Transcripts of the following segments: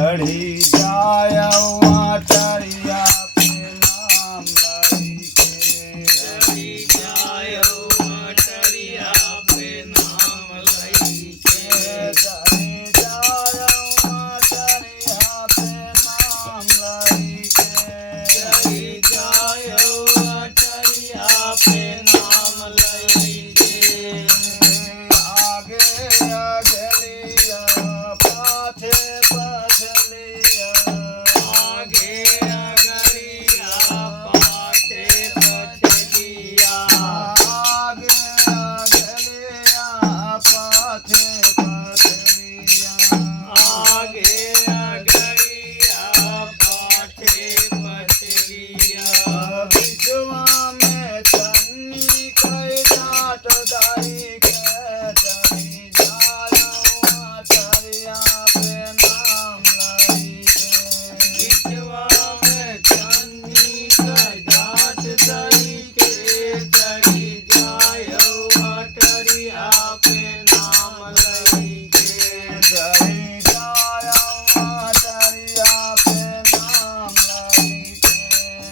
चढ़ी जाया वाटरिया पे नाम लई के चढ़ी जायो वाटरिया पे नाम लई के चढ़ी जाया वाटरिया पे नाम लई के चढ़ी जायो वाटरिया पे नाम लई के आगे अगलिया पाछे पछलिया आगे अगरिया पाछे पछलिया आगे अगलिया पाछे पछलिया आगे अगरिया पाछे पछलिया विश्वा में चन्नी कई जाट दाई के चढ़ी जाया वाटरिया पे नाम लई के विश्वा में चन्नी का जाट दई के चढ़ी जायो वाटरिया पे नाम लई के चढ़ी जाया वाटरिया पे नाम लई के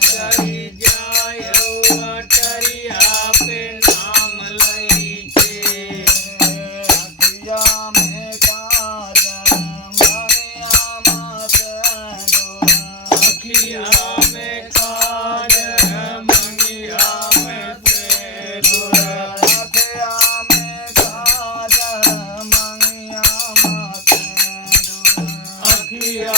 चढ़ी जायो वाटरिया पे नाम लई के अखिया में काजल मणिया माथे डोरा अखिया में काजल मंगिया में तेरे अखिया में काजल मणिया माथे डोरा अखिया